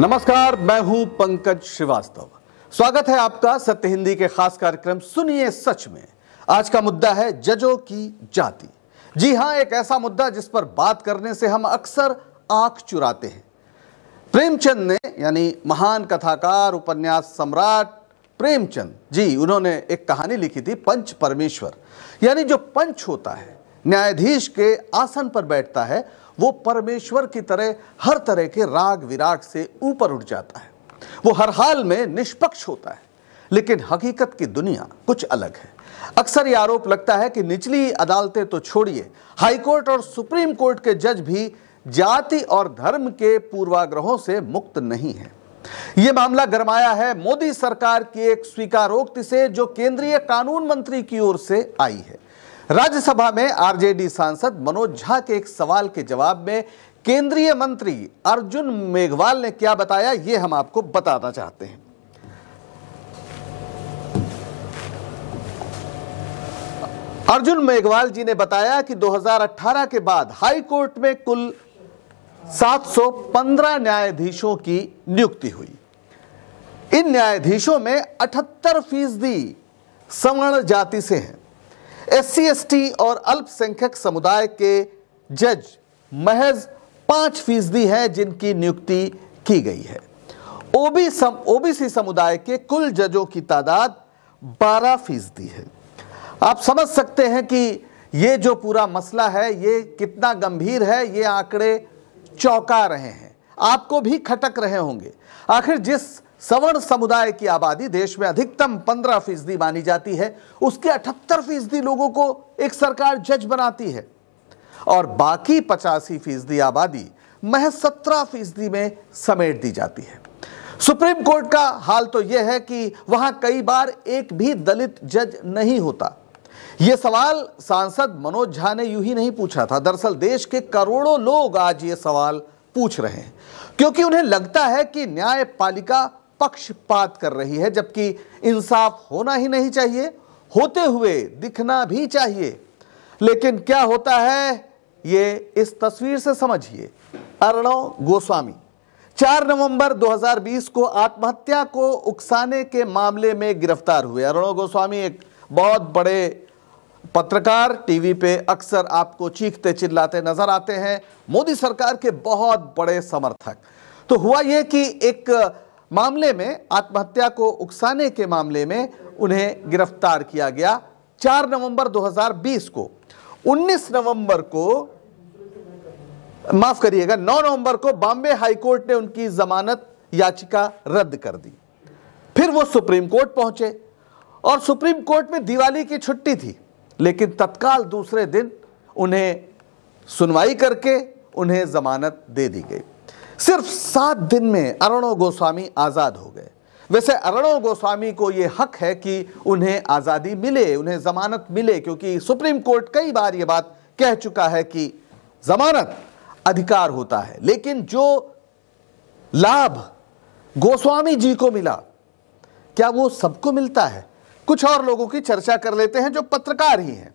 नमस्कार, मैं हूं पंकज श्रीवास्तव। स्वागत है आपका सत्य हिंदी के खास कार्यक्रम सुनिए सच में। आज का मुद्दा है जजों की जाति। जी हां, एक ऐसा मुद्दा जिस पर बात करने से हम अक्सर आंख चुराते हैं। प्रेमचंद ने, यानी महान कथाकार उपन्यास सम्राट प्रेमचंद जी, उन्होंने एक कहानी लिखी थी पंच परमेश्वर। यानी जो पंच होता है, न्यायाधीश के आसन पर बैठता है, वो परमेश्वर की तरह हर तरह के राग विराग से ऊपर उठ जाता है। वो हर हाल में निष्पक्ष होता है। लेकिन हकीकत की दुनिया कुछ अलग है। अक्सर ये आरोप लगता है कि निचली अदालतें तो छोड़िए, हाईकोर्ट और सुप्रीम कोर्ट के जज भी जाति और धर्म के पूर्वाग्रहों से मुक्त नहीं है। ये मामला गरमाया है मोदी सरकार की एक स्वीकारोक्ति से, जो केंद्रीय कानून मंत्री की ओर से आई है। राज्यसभा में आरजेडी सांसद मनोज झा के एक सवाल के जवाब में केंद्रीय मंत्री अर्जुन मेघवाल ने क्या बताया, ये हम आपको बताना चाहते हैं। अर्जुन मेघवाल जी ने बताया कि 2018 के बाद हाई कोर्ट में कुल 715 न्यायाधीशों की नियुक्ति हुई। इन न्यायाधीशों में 78% सवर्ण जाति से हैं। SC ST और अल्पसंख्यक समुदाय के जज महज 5% हैं जिनकी नियुक्ति की गई है। OBC समुदाय के कुल जजों की तादाद 12% है। आप समझ सकते हैं कि ये जो पूरा मसला है ये कितना गंभीर है। ये आंकड़े चौंका रहे हैं, आपको भी खटक रहे होंगे। आखिर जिस सवर्ण समुदाय की आबादी देश में अधिकतम 15% मानी जाती है, उसके 78% लोगों को एक सरकार जज बनाती है और बाकी 85% आबादी महज 17% में समेट दी जाती है। सुप्रीम कोर्ट का हाल तो यह है कि वहां कई बार एक भी दलित जज नहीं होता। यह सवाल सांसद मनोज झा ने यूं ही नहीं पूछा था। दरअसल देश के करोड़ों लोग आज ये सवाल पूछ रहे हैं, क्योंकि उन्हें लगता है कि न्यायपालिका पक्षपात कर रही है, जबकि इंसाफ होना ही नहीं चाहिए, होते हुए दिखना भी चाहिए। लेकिन क्या होता है, ये इस तस्वीर से समझिए। अर्णव गोस्वामी 4 नवंबर 2020 को आत्महत्या को उकसाने के मामले में गिरफ्तार हुए। अर्णव गोस्वामी एक बहुत बड़े पत्रकार, टीवी पे अक्सर आपको चीखते चिल्लाते नजर आते हैं, मोदी सरकार के बहुत बड़े समर्थक। तो हुआ यह कि एक मामले में, आत्महत्या को उकसाने के मामले में उन्हें गिरफ्तार किया गया 4 नवंबर 2020 को। 19 नवंबर को, माफ करिएगा, 9 नवंबर को बॉम्बे हाईकोर्ट ने उनकी जमानत याचिका रद्द कर दी। फिर वो सुप्रीम कोर्ट पहुंचे और सुप्रीम कोर्ट में दिवाली की छुट्टी थी, लेकिन तत्काल दूसरे दिन उन्हें सुनवाई करके उन्हें जमानत दे दी गई। सिर्फ 7 दिन में अर्णव गोस्वामी आजाद हो गए। वैसे अर्णव गोस्वामी को यह हक है कि उन्हें आजादी मिले, उन्हें जमानत मिले, क्योंकि सुप्रीम कोर्ट कई बार यह बात कह चुका है कि जमानत अधिकार होता है। लेकिन जो लाभ गोस्वामी जी को मिला, क्या वो सबको मिलता है? कुछ और लोगों की चर्चा कर लेते हैं जो पत्रकार ही हैं।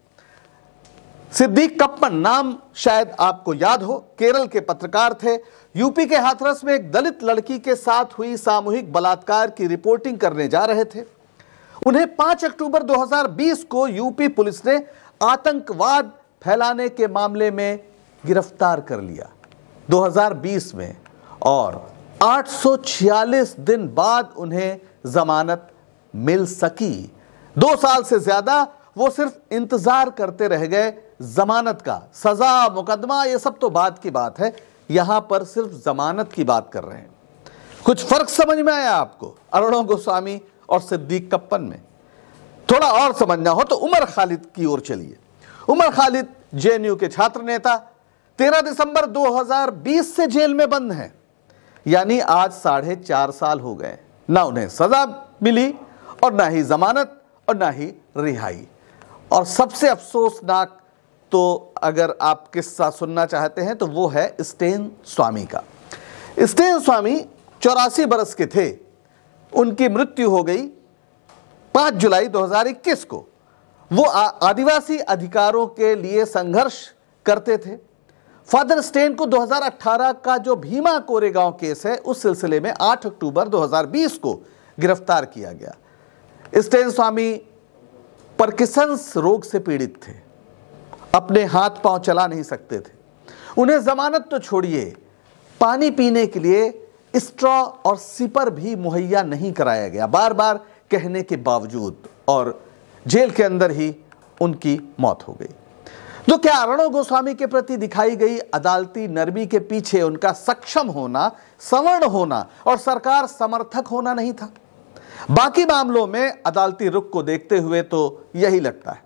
सिद्दीक कप्पन नाम शायद आपको याद हो, केरल के पत्रकार थे। यूपी के हाथरस में एक दलित लड़की के साथ हुई सामूहिक बलात्कार की रिपोर्टिंग करने जा रहे थे। उन्हें 5 अक्टूबर 2020 को यूपी पुलिस ने आतंकवाद फैलाने के मामले में गिरफ्तार कर लिया 2020 में, और 846 दिन बाद उन्हें जमानत मिल सकी। 2 साल से ज्यादा वो सिर्फ इंतजार करते रह गए जमानत का। सजा, मुकदमा, ये सब तो बात की बात है, यहां पर सिर्फ जमानत की बात कर रहे हैं। कुछ फर्क समझ में आया आपको अर्णव गोस्वामी और सिद्दीक कप्पन में? थोड़ा और समझना हो तो उमर खालिद की ओर चलिए। उमर खालिद JNU के छात्र नेता 13 दिसंबर 2020 से जेल में बंद हैं। यानी आज 4.5 साल हो गए। ना उन्हें सजा मिली और ना ही जमानत और ना ही रिहाई। और सबसे अफसोसनाक, तो अगर आप किस्सा सुनना चाहते हैं तो वो है स्टेन स्वामी का। स्टेन स्वामी 84 बरस के थे। उनकी मृत्यु हो गई 5 जुलाई 2021 को। वो आदिवासी अधिकारों के लिए संघर्ष करते थे। फादर स्टेन को 2018 का जो भीमा कोरेगांव केस है उस सिलसिले में 8 अक्टूबर 2020 को गिरफ्तार किया गया। स्टेन स्वामी पार्किंसंस रोग से पीड़ित थे, अपने हाथ पांव चला नहीं सकते थे। उन्हें जमानत तो छोड़िए, पानी पीने के लिए स्ट्रॉ और सिपर भी मुहैया नहीं कराया गया, बार बार कहने के बावजूद, और जेल के अंदर ही उनकी मौत हो गई। तो क्या अर्णव गोस्वामी के प्रति दिखाई गई अदालती नरमी के पीछे उनका सक्षम होना, सवर्ण होना और सरकार समर्थक होना नहीं था? बाकी मामलों में अदालती रुख को देखते हुए तो यही लगता है,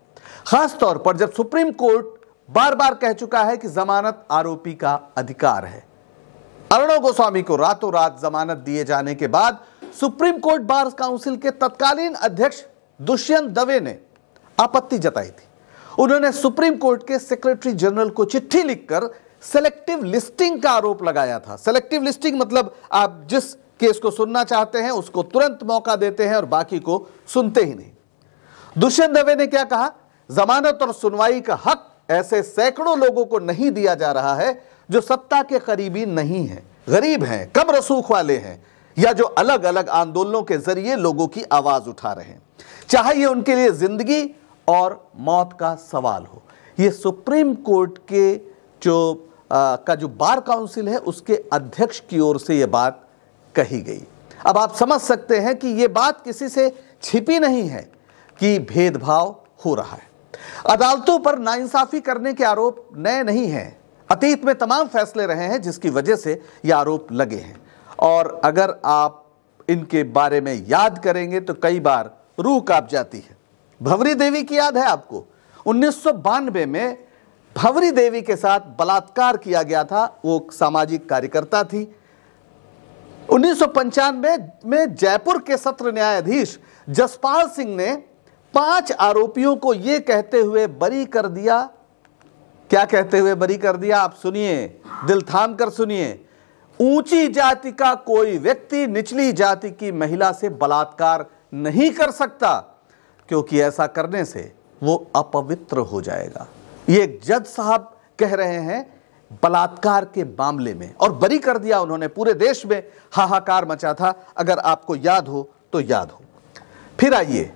खास तौर पर जब सुप्रीम कोर्ट बार बार कह चुका है कि जमानत आरोपी का अधिकार है। अर्णव गोस्वामी को रातों रात जमानत दिए जाने के बाद सुप्रीम कोर्ट बार काउंसिल के तत्कालीन अध्यक्ष दुष्यंत दवे ने आपत्ति जताई थी। उन्होंने सुप्रीम कोर्ट के सेक्रेटरी जनरल को चिट्ठी लिखकर सेलेक्टिव लिस्टिंग का आरोप लगाया था। सेलेक्टिव लिस्टिंग मतलब आप जिस केस को सुनना चाहते हैं उसको तुरंत मौका देते हैं और बाकी को सुनते ही नहीं। दुष्यंत दवे ने क्या कहा? जमानत और सुनवाई का हक ऐसे सैकड़ों लोगों को नहीं दिया जा रहा है जो सत्ता के करीबी नहीं है, गरीब हैं, कम रसूख वाले हैं, या जो अलग अलग आंदोलनों के जरिए लोगों की आवाज उठा रहे हैं, चाहे ये उनके लिए जिंदगी और मौत का सवाल हो। ये सुप्रीम कोर्ट के जो बार काउंसिल है उसके अध्यक्ष की ओर से यह बात कही गई। अब आप समझ सकते हैं कि यह बात किसी से छिपी नहीं है कि भेदभाव हो रहा है। अदालतों पर नाइंसाफी करने के आरोप नए नहीं हैं, अतीत में तमाम फैसले रहे हैं जिसकी वजह से ये आरोप लगे हैं, और अगर आप इनके बारे में याद करेंगे तो कई बार रूह कांप जाती है। भंवरी देवी की याद है आपको? 1992 में भंवरी देवी के साथ बलात्कार किया गया था। वो सामाजिक कार्यकर्ता थी। 1995 में जयपुर के सत्र न्यायाधीश जसपाल सिंह ने 5 आरोपियों को यह कहते हुए बरी कर दिया। क्या कहते हुए बरी कर दिया? आप सुनिए, दिल थाम कर सुनिए। ऊंची जाति का कोई व्यक्ति निचली जाति की महिला से बलात्कार नहीं कर सकता, क्योंकि ऐसा करने से वो अपवित्र हो जाएगा। ये एक जज साहब कह रहे हैं बलात्कार के मामले में, और बरी कर दिया उन्होंने। पूरे देश में हाहाकार मचा था, अगर आपको याद हो तो याद हो। फिर आइए,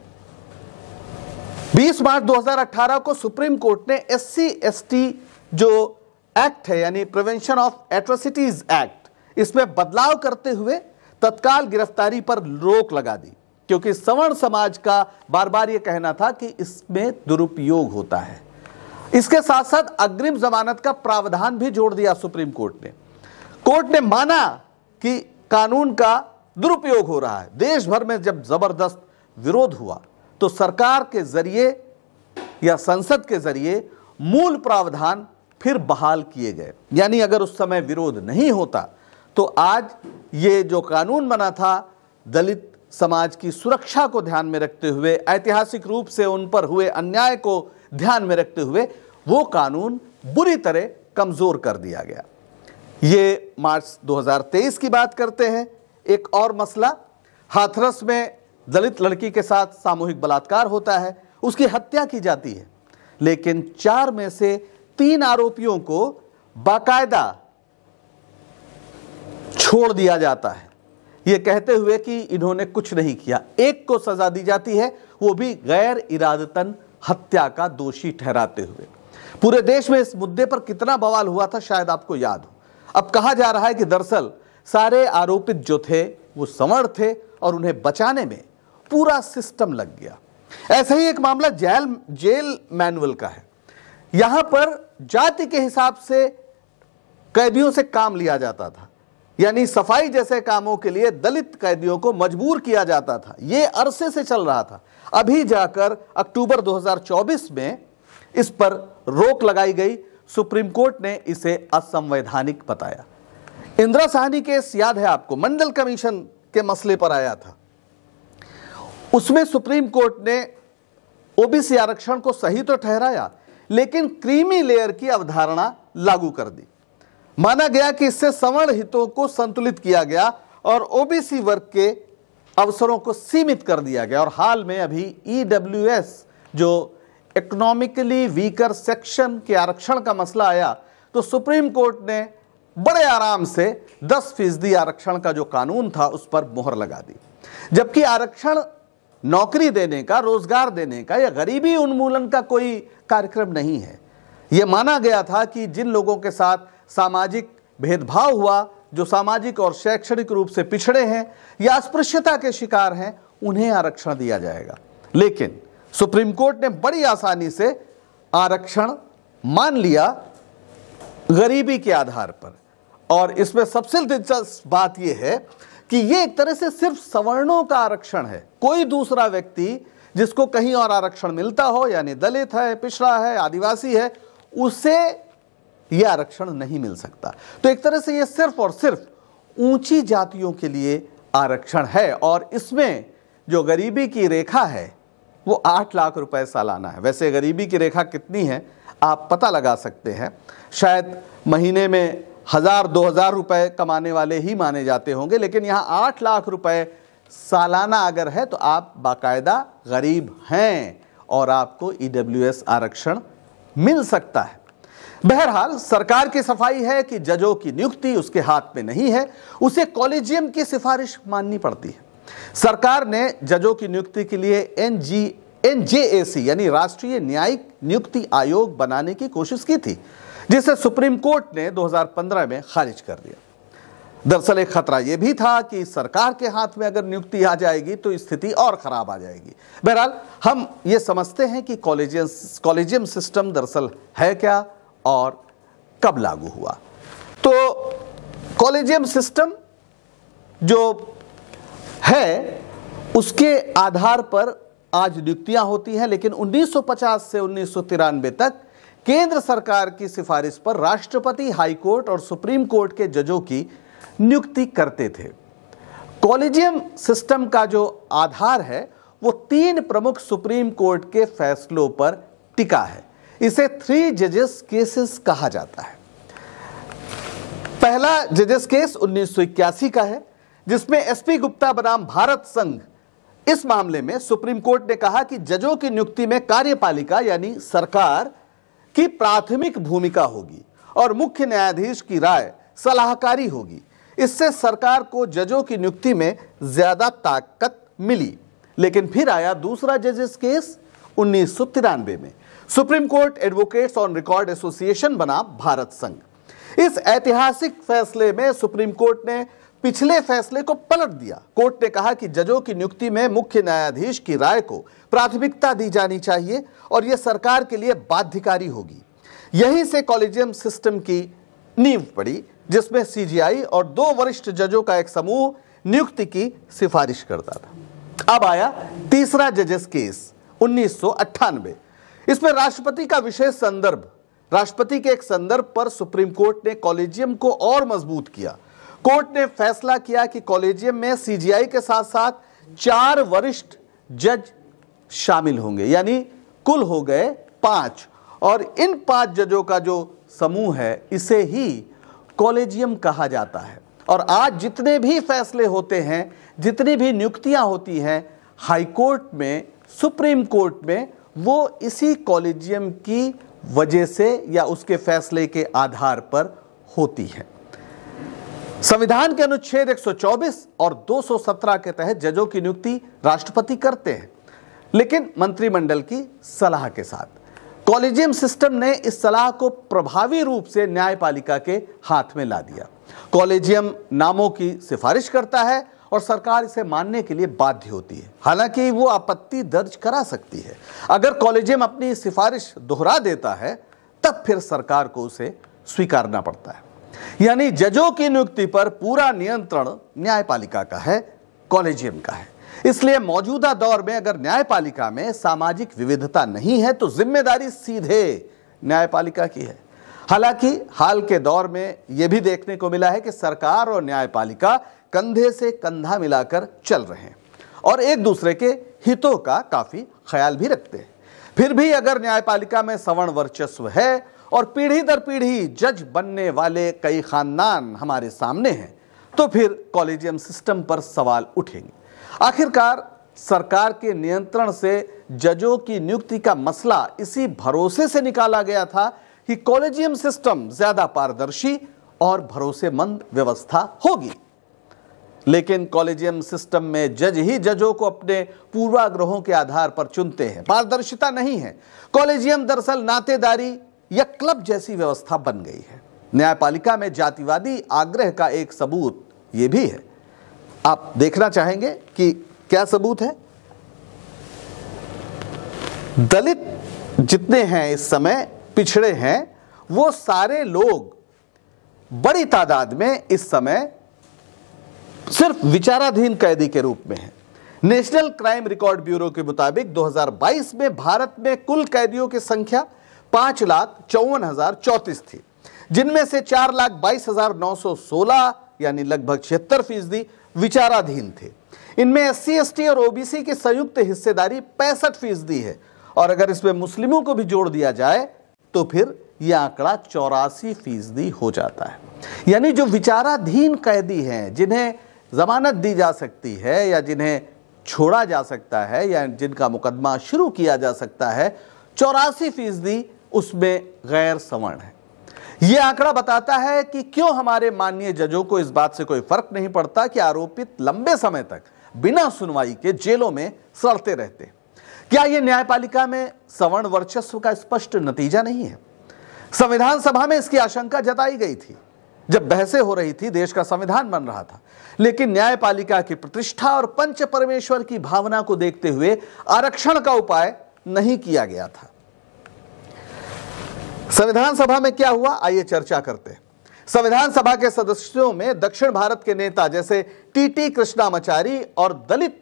20 मार्च 2018 को सुप्रीम कोर्ट ने SC/ST जो एक्ट है, यानी प्रिवेंशन ऑफ एट्रोसिटीज एक्ट, इसमें बदलाव करते हुए तत्काल गिरफ्तारी पर रोक लगा दी, क्योंकि सवर्ण समाज का बार बार यह कहना था कि इसमें दुरुपयोग होता है। इसके साथ साथ अग्रिम जमानत का प्रावधान भी जोड़ दिया सुप्रीम कोर्ट ने। कोर्ट ने माना कि कानून का दुरुपयोग हो रहा है। देश भर में जब जबरदस्त विरोध हुआ तो सरकार के जरिए या संसद के जरिए मूल प्रावधान फिर बहाल किए गए। यानी अगर उस समय विरोध नहीं होता तो आज ये जो कानून बना था, दलित समाज की सुरक्षा को ध्यान में रखते हुए, ऐतिहासिक रूप से उन पर हुए अन्याय को ध्यान में रखते हुए, वो कानून बुरी तरह कमजोर कर दिया गया। ये मार्च 2023 की बात करते हैं। एक और मसला, हाथरस में दलित लड़की के साथ सामूहिक बलात्कार होता है, उसकी हत्या की जाती है, लेकिन 4 में से 3 आरोपियों को बाकायदा छोड़ दिया जाता है, यह कहते हुए कि इन्होंने कुछ नहीं किया। एक को सजा दी जाती है, वो भी गैर इरादतन हत्या का दोषी ठहराते हुए। पूरे देश में इस मुद्दे पर कितना बवाल हुआ था शायद आपको याद हो। अब कहा जा रहा है कि दरअसल सारे आरोपित जो थे वो सवर्ण थे और उन्हें बचाने में पूरा सिस्टम लग गया। ऐसा ही एक मामला जेल मैनुअल का है। यहां पर जाति के हिसाब से कैदियों से काम लिया जाता था, यानी सफाई जैसे कामों के लिए दलित कैदियों को मजबूर किया जाता था। यह अरसे से चल रहा था। अभी जाकर अक्टूबर 2024 में इस पर रोक लगाई गई। सुप्रीम कोर्ट ने इसे असंवैधानिक बताया। इंदिरा साहनी केस याद है आपको? मंडल कमीशन के मसले पर आया था। उसमें सुप्रीम कोर्ट ने ओबीसी आरक्षण को सही तो ठहराया, लेकिन क्रीमी लेयर की अवधारणा लागू कर दी। माना गया कि इससे सवर्ण हितों को संतुलित किया गया और ओबीसी वर्ग के अवसरों को सीमित कर दिया गया। और हाल में अभी EWS जो इकोनॉमिकली वीकर सेक्शन के आरक्षण का मसला आया, तो सुप्रीम कोर्ट ने बड़े आराम से 10% आरक्षण का जो कानून था उस पर मोहर लगा दी। जबकि आरक्षण नौकरी देने का, रोजगार देने का या गरीबी उन्मूलन का कोई कार्यक्रम नहीं है। यह माना गया था कि जिन लोगों के साथ सामाजिक भेदभाव हुआ, जो सामाजिक और शैक्षणिक रूप से पिछड़े हैं या अस्पृश्यता के शिकार हैं, उन्हें आरक्षण दिया जाएगा। लेकिन सुप्रीम कोर्ट ने बड़ी आसानी से आरक्षण मान लिया गरीबी के आधार पर। और इसमें सबसे दिलचस्प बात यह है कि यह एक तरह से सिर्फ सवर्णों का आरक्षण है। कोई दूसरा व्यक्ति जिसको कहीं और आरक्षण मिलता हो, यानी दलित है, पिछड़ा है, आदिवासी है, उसे यह आरक्षण नहीं मिल सकता। तो एक तरह से यह सिर्फ और सिर्फ ऊंची जातियों के लिए आरक्षण है। और इसमें जो गरीबी की रेखा है वो 8 लाख रुपए सालाना है। वैसे गरीबी की रेखा कितनी है आप पता लगा सकते हैं। शायद महीने में 1000-2000 रुपए कमाने वाले ही माने जाते होंगे, लेकिन यहाँ 8 लाख रुपए सालाना अगर है तो आप बाकायदा गरीब हैं और आपको ईडब्ल्यूएस आरक्षण मिल सकता है। बहरहाल सरकार की सफाई है कि जजों की नियुक्ति उसके हाथ में नहीं है, उसे कॉलेजियम की सिफारिश माननी पड़ती है। सरकार ने जजों की नियुक्ति के लिए एनजेएसी यानी राष्ट्रीय न्यायिक नियुक्ति आयोग बनाने की कोशिश की थी, जिसे सुप्रीम कोर्ट ने 2015 में खारिज कर दिया। दरअसल एक खतरा यह भी था कि सरकार के हाथ में अगर नियुक्ति आ जाएगी तो स्थिति और खराब आ जाएगी। बहरहाल हम ये समझते हैं कि कॉलेजियम सिस्टम दरअसल है क्या और कब लागू हुआ। तो कॉलेजियम सिस्टम जो है उसके आधार पर आज नियुक्तियां होती हैं, लेकिन 1950 से 1993 तक केंद्र सरकार की सिफारिश पर राष्ट्रपति, हाईकोर्ट और सुप्रीम कोर्ट के जजों की नियुक्ति करते थे। कॉलेजियम सिस्टम का जो आधार है वो 3 प्रमुख सुप्रीम कोर्ट के फैसलों पर टिका है। इसे 3 जजेस केसेस कहा जाता है। पहला जजेस केस 1981 का है, जिसमें एसपी गुप्ता बनाम भारत संघ। इस मामले में सुप्रीम कोर्ट ने कहा कि जजों की नियुक्ति में कार्यपालिका यानी सरकार की प्राथमिक भूमिका होगी और मुख्य न्यायाधीश की राय सलाहकारी होगी। इससे सरकार को जजों की नियुक्ति में ज्यादा ताकत मिली। लेकिन फिर आया दूसरा जजेस केस 1993 में। Supreme court advocates on record association बना भारत संघ। इस ऐतिहासिक फैसले में सुप्रीम कोर्ट ने पिछले फैसले को पलट दिया। कोर्ट ने कहा कि जजों की नियुक्ति में मुख्य न्यायाधीश की राय को प्राथमिकता दी जानी चाहिए और यह सरकार के लिए बाध्यकारी होगी। यहीं से कॉलेजियम सिस्टम की नींव पड़ी, जिसमें सीजीआई और 2 वरिष्ठ जजों का एक समूह नियुक्ति की सिफारिश करता था। अब आया तीसरा जजेस केस 1998। इसमें राष्ट्रपति का विशेष संदर्भ, राष्ट्रपति के एक संदर्भ पर सुप्रीम कोर्ट ने कॉलेजियम को और मजबूत किया। कोर्ट ने फैसला किया कि कॉलेजियम में सीजीआई के साथ साथ 4 वरिष्ठ जज शामिल होंगे, यानी कुल हो गए 5। और इन 5 जजों का जो समूह है इसे ही कॉलेजियम कहा जाता है। और आज जितने भी फैसले होते हैं, जितनी भी नियुक्तियां होती हैं हाईकोर्ट में, सुप्रीम कोर्ट में, वो इसी कॉलेजियम की वजह से या उसके फैसले के आधार पर होती है। संविधान के अनुच्छेद 124 और 217 के तहत जजों की नियुक्ति राष्ट्रपति करते हैं, लेकिन मंत्रिमंडल की सलाह के साथ। कॉलेजियम सिस्टम ने इस सलाह को प्रभावी रूप से न्यायपालिका के हाथ में ला दिया। कॉलेजियम नामों की सिफारिश करता है और सरकार इसे मानने के लिए बाध्य होती है। हालांकि वो आपत्ति दर्ज करा सकती है। अगर कॉलेजियम अपनी सिफारिश दोहरा देता है तब फिर सरकार को उसे स्वीकारना पड़ता है। यानी जजों की नियुक्ति पर पूरा नियंत्रण न्यायपालिका का है, कॉलेजियम का है। इसलिए मौजूदा दौर में अगर न्यायपालिका में सामाजिक विविधता नहीं है तो जिम्मेदारी सीधे न्यायपालिका की है। हालांकि हाल के दौर में यह भी देखने को मिला है कि सरकार और न्यायपालिका कंधे से कंधा मिलाकर चल रहे हैं और एक दूसरे के हितों का काफी ख्याल भी रखते हैं। फिर भी अगर न्यायपालिका में सवर्ण वर्चस्व है और पीढ़ी दर पीढ़ी जज बनने वाले कई खानदान हमारे सामने हैं, तो फिर कॉलेजियम सिस्टम पर सवाल उठेंगे। आखिरकार सरकार के नियंत्रण से जजों की नियुक्ति का मसला इसी भरोसे से निकाला गया था कि कॉलेजियम सिस्टम ज्यादा पारदर्शी और भरोसेमंद व्यवस्था होगी। लेकिन कॉलेजियम सिस्टम में जज ही जजों को अपने पूर्वाग्रहों के आधार पर चुनते हैं, पारदर्शिता नहीं है। कॉलेजियम दरअसल नातेदारी या क्लब जैसी व्यवस्था बन गई है। न्यायपालिका में जातिवादी आग्रह का एक सबूत यह भी है। आप देखना चाहेंगे कि क्या सबूत है? दलित जितने हैं इस समय, पिछड़े हैं, वो सारे लोग बड़ी तादाद में इस समय सिर्फ विचाराधीन कैदी के रूप में हैं। नेशनल क्राइम रिकॉर्ड ब्यूरो के मुताबिक 2022 में भारत में कुल कैदियों की संख्या 5,54,034 थी, जिनमें से 4,22,916 यानी लगभग 76% विचाराधीन थे। इनमें SC, ST और OBC की संयुक्त हिस्सेदारी 65% है, और अगर इसमें मुस्लिमों को भी जोड़ दिया जाए तो फिर यह आंकड़ा 84% हो जाता है। यानी जो विचाराधीन कैदी हैं, जिन्हें जमानत दी जा सकती है या जिन्हें छोड़ा जा सकता है या जिनका मुकदमा शुरू किया जा सकता है, 84% उसमें गैर सवर्ण है। यह आंकड़ा बताता है कि क्यों हमारे माननीय जजों को इस बात से कोई फर्क नहीं पड़ता कि आरोपित लंबे समय तक बिना सुनवाई के जेलों में सड़ते रहते। क्या यह न्यायपालिका में सवर्ण वर्चस्व का स्पष्ट नतीजा नहीं है? संविधान सभा में इसकी आशंका जताई गई थी जब बहसें हो रही थी, देश का संविधान बन रहा था, लेकिन न्यायपालिका की प्रतिष्ठा और पंच परमेश्वर की भावना को देखते हुए आरक्षण का उपाय नहीं किया गया था। संविधान सभा में क्या हुआ, आइए चर्चा करते हैं। संविधान सभा के सदस्यों में दक्षिण भारत के नेता जैसे TT कृष्णामाचारी और दलित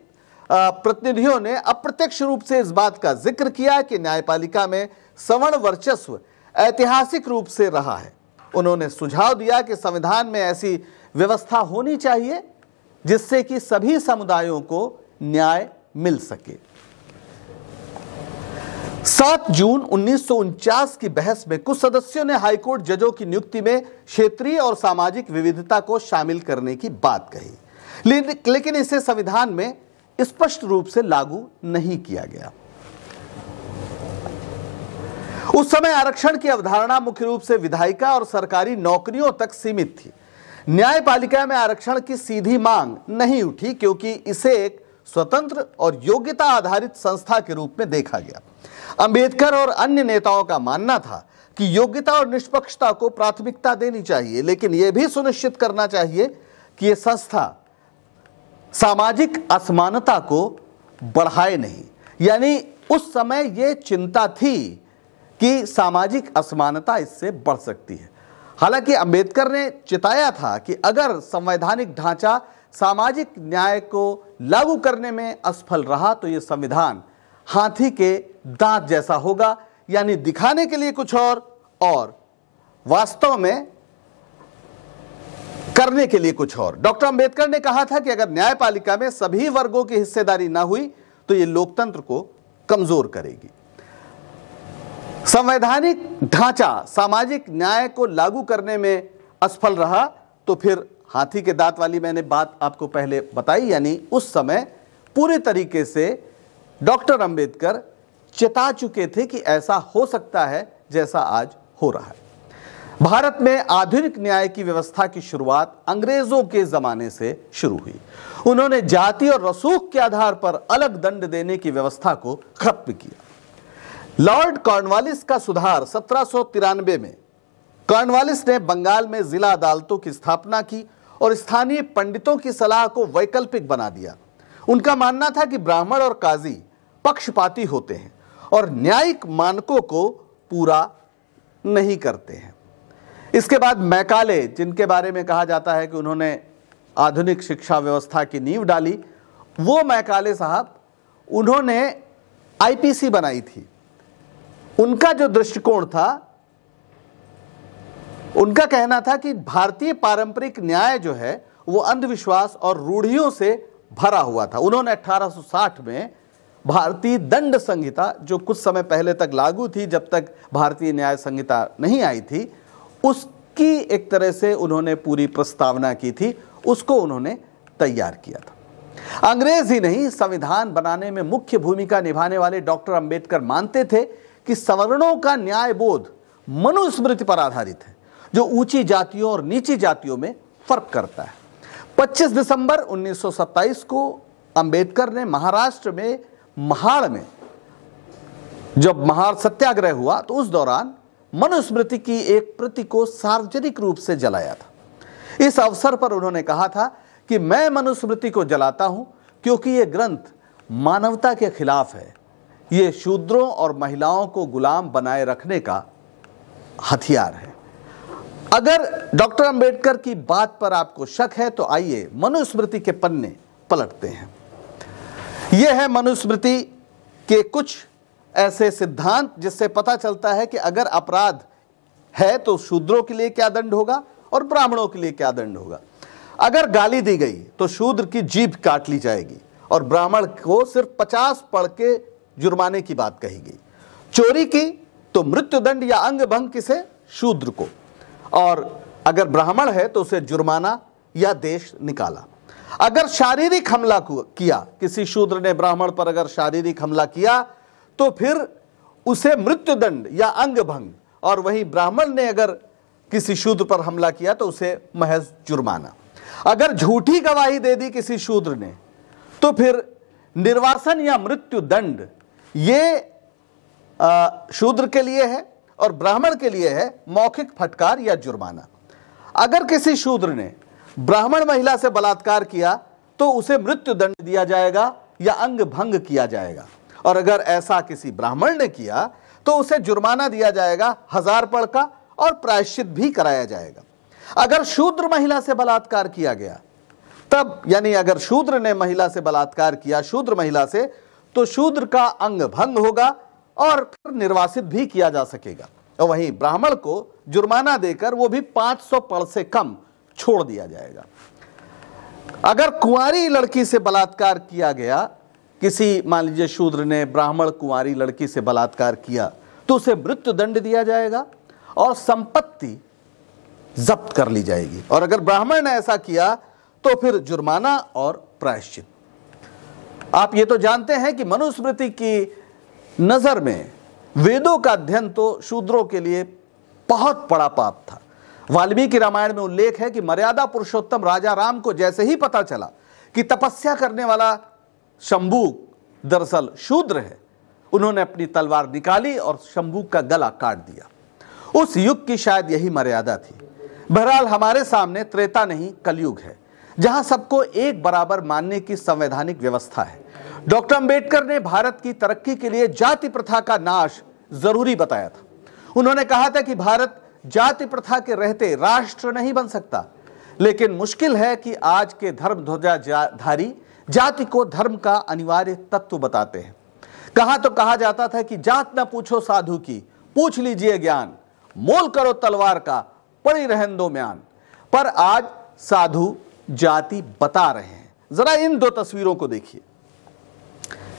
प्रतिनिधियों ने अप्रत्यक्ष रूप से इस बात का जिक्र किया कि न्यायपालिका में सवर्ण वर्चस्व ऐतिहासिक रूप से रहा है। उन्होंने सुझाव दिया कि संविधान में ऐसी व्यवस्था होनी चाहिए जिससे कि सभी समुदायों को न्याय मिल सके। 7 जून 1949 की बहस में कुछ सदस्यों ने हाईकोर्ट जजों की नियुक्ति में क्षेत्रीय और सामाजिक विविधता को शामिल करने की बात कही, लेकिन इसे संविधान में स्पष्ट रूप से लागू नहीं किया गया। उस समय आरक्षण की अवधारणा मुख्य रूप से विधायिका और सरकारी नौकरियों तक सीमित थी। न्यायपालिका में आरक्षण की सीधी मांग नहीं उठी क्योंकि इसे एक स्वतंत्र और योग्यता आधारित संस्था के रूप में देखा गया। अंबेडकर और अन्य नेताओं का मानना था कि योग्यता और निष्पक्षता को प्राथमिकता देनी चाहिए, लेकिन यह भी सुनिश्चित करना चाहिए कि यह संस्था सामाजिक असमानता को बढ़ाए नहीं। यानी उस समय यह चिंता थी कि सामाजिक असमानता इससे बढ़ सकती है। हालांकि अंबेडकर ने चिताया था कि अगर संवैधानिक ढांचा सामाजिक न्याय को लागू करने में असफल रहा तो यह संविधान हाथी के दांत जैसा होगा, यानी दिखाने के लिए कुछ और वास्तव में करने के लिए कुछ और। डॉक्टर अंबेडकर ने कहा था कि अगर न्यायपालिका में सभी वर्गों की हिस्सेदारी ना हुई तो यह लोकतंत्र को कमजोर करेगी। संवैधानिक ढांचा सामाजिक न्याय को लागू करने में असफल रहा तो फिर हाथी के दांत वाली मैंने बात आपको पहले बताई, यानी उस समय पूरे तरीके से डॉक्टर अंबेडकर चेता चुके थे कि ऐसा हो सकता है जैसा आज हो रहा है। भारत में आधुनिक न्याय की व्यवस्था की शुरुआत अंग्रेजों के जमाने से शुरू हुई। उन्होंने जाति और रसूख के आधार पर अलग दंड देने की व्यवस्था को खत्म किया। लॉर्ड कॉर्नवालिस का सुधार 1793 में कॉर्नवालिस ने बंगाल में जिला अदालतों की स्थापना की और स्थानीय पंडितों की सलाह को वैकल्पिक बना दिया। उनका मानना था कि ब्राह्मण और काजी पक्षपाती होते हैं और न्यायिक मानकों को पूरा नहीं करते हैं। इसके बाद मैकाले, जिनके बारे में कहा जाता है कि उन्होंने आधुनिक शिक्षा व्यवस्था की नींव डाली, वो मैकाले साहब, उन्होंने IPC बनाई थी। उनका जो दृष्टिकोण था, उनका कहना था कि भारतीय पारंपरिक न्याय जो है वो अंधविश्वास और रूढ़ियों से भरा हुआ था। उन्होंने 1860 में भारतीय दंड संहिता, जो कुछ समय पहले तक लागू थी, जब तक भारतीय न्याय संहिता नहीं आई थी, उसकी एक तरह से उन्होंने पूरी प्रस्तावना की थी, उसको उन्होंने तैयार किया था। अंग्रेज ही नहीं, संविधान बनाने में मुख्य भूमिका निभाने वाले डॉक्टर अंबेडकर मानते थे कि सवर्णों का न्याय बोध मनुस्मृति पर आधारित है, जो ऊंची जातियों और नीची जातियों में फर्क करता है। 25 दिसंबर 1927 को अंबेडकर ने महाराष्ट्र में महाड़ में जब महाड़ सत्याग्रह हुआ तो उस दौरान मनुस्मृति की एक प्रति को सार्वजनिक रूप से जलाया था। इस अवसर पर उन्होंने कहा था कि मैं मनुस्मृति को जलाता हूं क्योंकि यह ग्रंथ मानवता के खिलाफ है। यह शूद्रों और महिलाओं को गुलाम बनाए रखने का हथियार है। अगर डॉक्टर अंबेडकर की बात पर आपको शक है तो आइए मनुस्मृति के पन्ने पलटते हैं। यह है मनुस्मृति के कुछ ऐसे सिद्धांत जिससे पता चलता है कि अगर अपराध है तो शूद्रों के लिए क्या दंड होगा और ब्राह्मणों के लिए क्या दंड होगा। अगर गाली दी गई तो शूद्र की जीभ काट ली जाएगी और ब्राह्मण को सिर्फ 50 पड़ के जुर्माने की बात कही गई। चोरी की तो मृत्युदंड या अंग भंग किसे, शूद्र को, और अगर ब्राह्मण है तो उसे जुर्माना या देश निकाला। अगर शारीरिक हमला किया, किसी शूद्र ने ब्राह्मण पर अगर शारीरिक हमला किया तो फिर उसे मृत्युदंड या अंग भंग, और वहीं ब्राह्मण ने अगर किसी शूद्र पर हमला किया तो उसे महज जुर्माना। अगर झूठी गवाही दे दी किसी शूद्र ने तो फिर निर्वासन या मृत्युदंड। ये शूद्र के लिए है और ब्राह्मण के लिए है मौखिक फटकार या जुर्माना। अगर किसी शूद्र ने ब्राह्मण महिला से बलात्कार किया तो उसे मृत्युदंड दिया जाएगा या अंग भंग किया जाएगा, और अगर ऐसा किसी ब्राह्मण ने किया तो उसे जुर्माना दिया जाएगा 1000 पड़ का और प्रायश्चित भी कराया जाएगा। अगर शूद्र महिला से बलात्कार किया गया तब, यानी अगर शूद्र ने महिला से बलात्कार किया, शूद्र महिला से, तो शूद्र का अंग भंग होगा और फिर निर्वासित भी किया जा सकेगा, और वहीं ब्राह्मण को जुर्माना देकर वो भी 500 पड़ से कम छोड़ दिया जाएगा। अगर कुंवारी लड़की से बलात्कार किया गया, किसी मान लीजिए शूद्र ने ब्राह्मण कुंवारी लड़की से बलात्कार किया तो उसे मृत्युदंड दिया जाएगा और संपत्ति जब्त कर ली जाएगी, और अगर ब्राह्मण ने ऐसा किया तो फिर जुर्माना और प्रायश्चित। आप ये तो जानते हैं कि मनुस्मृति की नजर में वेदों का अध्ययन तो शूद्रों के लिए बहुत बड़ा पाप था। वाल्मीकि रामायण में उल्लेख है कि मर्यादा पुरुषोत्तम राजा राम को जैसे ही पता चला कि तपस्या करने वाला शंभू दरअसल शूद्र है, उन्होंने अपनी तलवार निकाली और शंभू का गला काट दिया। उस युग की शायद यही मर्यादा थी। बहरहाल हमारे सामने त्रेता नहीं कलयुग है, जहां सबको एक बराबर मानने की संवैधानिक व्यवस्था है। डॉक्टर अंबेडकर ने भारत की तरक्की के लिए जाति प्रथा का नाश जरूरी बताया था। उन्होंने कहा था कि भारत जाति प्रथा के रहते राष्ट्र नहीं बन सकता, लेकिन मुश्किल है कि आज के धर्म ध्वजाधारी जाति को धर्म का अनिवार्य तत्व बताते हैं। कहा तो कहा जाता था कि जात न पूछो साधु की, पूछ लीजिए ज्ञान, मोल करो तलवार का, पड़ी रहन दो म्यान। पर आज साधु जाति बता रहे हैं। जरा इन दो तस्वीरों को देखिए।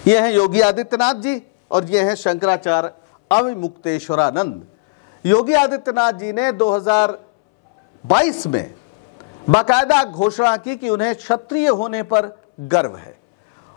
यह है योगी आदित्यनाथ जी और यह है शंकराचार्य अविमुक्तेश्वरानंद। योगी आदित्यनाथ जी ने 2022 में बाकायदा घोषणा की कि उन्हें क्षत्रिय होने पर गर्व है।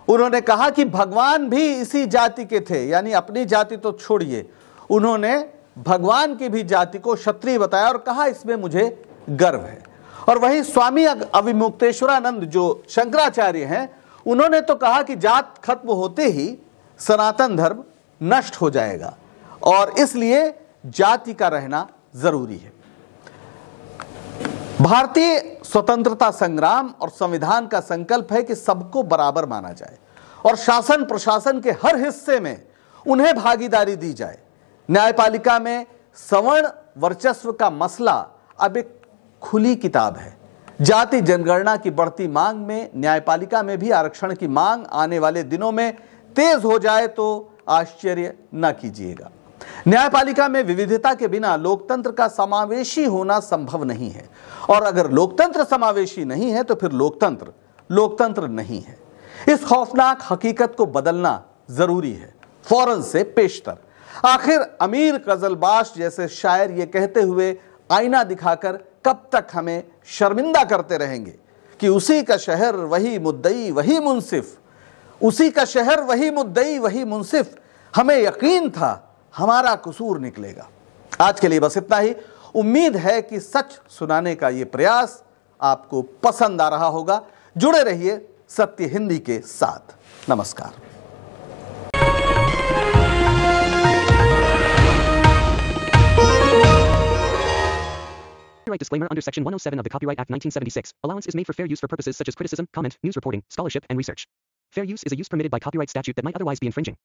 उन्होंने कहा कि भगवान भी इसी जाति के थे, यानी अपनी जाति तो छोड़िए, उन्होंने भगवान की भी जाति को क्षत्रिय बताया और कहा इसमें मुझे गर्व है। और वहीं स्वामी अविमुक्तेश्वरानंद जो शंकराचार्य हैं, उन्होंने तो कहा कि जात खत्म होते ही सनातन धर्म नष्ट हो जाएगा और इसलिए जाति का रहना जरूरी है। भारतीय स्वतंत्रता संग्राम और संविधान का संकल्प है कि सबको बराबर माना जाए और शासन प्रशासन के हर हिस्से में उन्हें भागीदारी दी जाए। न्यायपालिका में सवर्ण वर्चस्व का मसला अब एक खुली किताब है। जाति जनगणना की बढ़ती मांग में न्यायपालिका में भी आरक्षण की मांग आने वाले दिनों में तेज हो जाए तो आश्चर्य न कीजिएगा। न्यायपालिका में विविधता के बिना लोकतंत्र का समावेशी होना संभव नहीं है, और अगर लोकतंत्र समावेशी नहीं है तो फिर लोकतंत्र नहीं है। इस खौफनाक हकीकत को बदलना जरूरी है, फौरन से पेशतर। आखिर अमीर गजलबाज जैसे शायर ये कहते हुए आईना दिखाकर कब तक हमें शर्मिंदा करते रहेंगे कि उसी का शहर वही मुद्दई वही मुंसिफ, उसी का शहर वही मुद्दई वही मुंसिफ, हमें यकीन था हमारा कसूर निकलेगा। आज के लिए बस इतना ही। उम्मीद है कि सच सुनाने का यह प्रयास आपको पसंद आ रहा होगा। जुड़े रहिए सत्य हिंदी के साथ। नमस्कार। Copyright disclaimer under Section 107 of the Copyright Act 1976. Allowance is made for fair use for purposes such as criticism, comment, news reporting, scholarship, and research. Fair use is a use permitted by copyright statute that might otherwise be infringing.